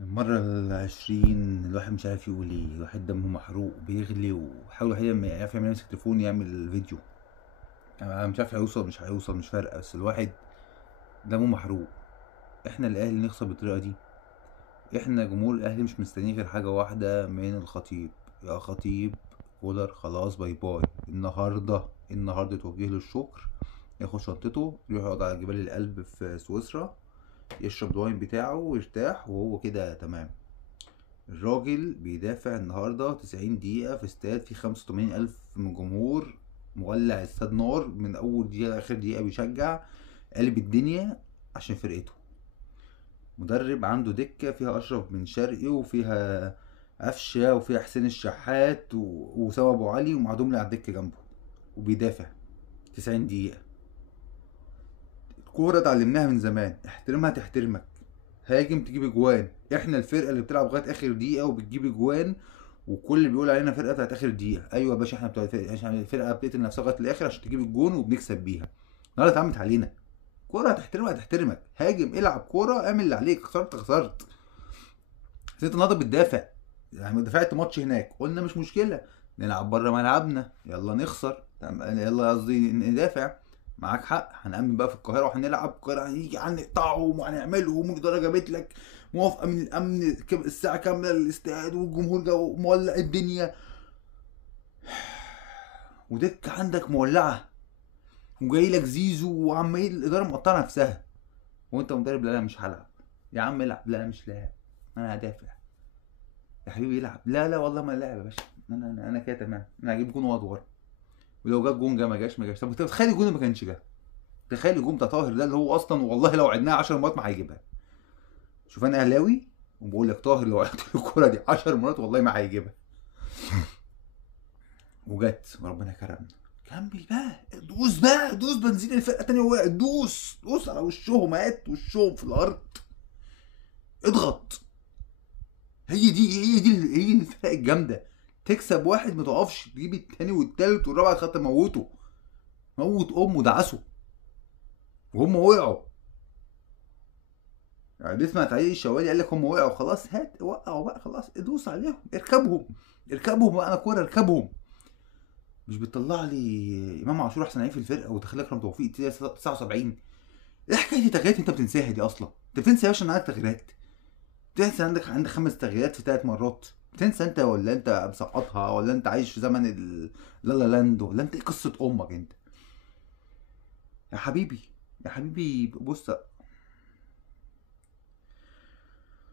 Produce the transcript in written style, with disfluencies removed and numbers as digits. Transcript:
المرة ال20 الواحد مش عارف يقول ايه. الواحد دمه محروق بيغلي وحاول الوحيد ما يعرف يعمل يمسك تليفون يعمل فيديو. انا مش عارف هيوصل مش هيوصل مش فارقة، بس الواحد دمه محروق. احنا الاهلي نخسر بالطريقة دي؟ احنا جمهور الاهلي مش مستنيين غير حاجة واحدة من الخطيب. يا خطيب كولر خلاص باي باي. النهارده توجه له الشكر، ياخد شنطته يروح يقعد على جبال الألب في سويسرا، يشرب الواين بتاعه ويرتاح وهو كده تمام. الراجل بيدافع النهارده 90 دقيقة في استاد فيه 85 ألف من الجمهور، مولع استاد نار من أول دقيقة لآخر دقيقة، بيشجع قلب الدنيا عشان فرقته. مدرب عنده دكة فيها أشرف بن شرقي وفيها قفشة وفيها حسين الشحات وأسامة أبو علي ومع دوملي على الدكة جنبه، وبيدافع 90 دقيقة. الكورة اتعلمناها من زمان، احترمها تحترمك، هاجم تجيب اجوان. احنا الفرقه اللي بتلعب لغايه اخر دقيقه وبتجيب اجوان، وكل اللي بيقول علينا فرقه بتاعت اخر دقيقه. ايوه يا باشا، احنا بتوع الفرقه عشان الفرقه بتقتل نفسها لغايه الاخر عشان تجيب الجون وبنكسب بيها. النهارده اتعملت علينا. كوره هتحترمها هتحترمك، هاجم العب كوره اعمل اللي عليك، خسرت خسرت. بس انت النهارده بتدافع، يعني دفعت ماتش هناك قلنا مش مشكله نلعب بره ملعبنا، يلا نخسر يلا قصدي ندافع. معاك حق، هنأمن بقى في القاهره وهنلعب القاهره، هنيجي هنقطعهم وهنعملهم ودرجه جابت لك موافقه من الامن الساعه كامله الاستاد والجمهور جو مولع الدنيا، ودك عندك مولعه، وجاي لك زيزو وعمال الاداره مقطعه نفسها، وانت مدرب لا لا مش هلعب. يا عم العب، لا مش لاعب، انا هدافع. يا حبيبي يلعب، لا لا والله ما لاعب يا باشا، انا كده تمام، انا هجيب جون واقعد ورا، ولو جاب جون جه ما جاش ما جاش. طب انت تخيل الجون اللي ما كانش جه، تخيل الجون بتاع طاهر ده اللي هو اصلا والله لو عدناها 10 مرات ما هيجيبها. شوف انا اهلاوي وبقول لك طاهر لو عدت له الكوره دي 10 مرات والله ما هيجيبها، وجت وربنا كرمنا. كمل بقى، دوس بقى، دوس بنزين الفرقه تاني، وقع دوس دوس على وشهم، هات وشهم في الارض، اضغط. هي دي الفرق الجامده، تكسب واحد ما تقفش، تجيب التاني والتالت والرابع خدت موته، موت امه دعسه وهم وقعوا. يعني نسمع تعليق الشوالي قال لك هم وقعوا خلاص، هات وقعوا بقى خلاص، ادوس عليهم، اركبهم، اركبهم بقى، انا كوره اركبهم. مش بتطلع لي امام عاشور احسن لعيب في الفرقه وتخلي اكرم توفيق 79؟ ايه حكايه التغييرات انت بتنساها دي اصلا؟ انت بتنسى يا باشا ان عندك تغييرات؟ بتنسى عندك 5 تغييرات في 3 مرات؟ بتنسى انت ولا انت مسقطها ولا انت عايش في زمن لا لا لاند، ولا انت ايه قصه امك انت؟ يا حبيبي، يا حبيبي بص،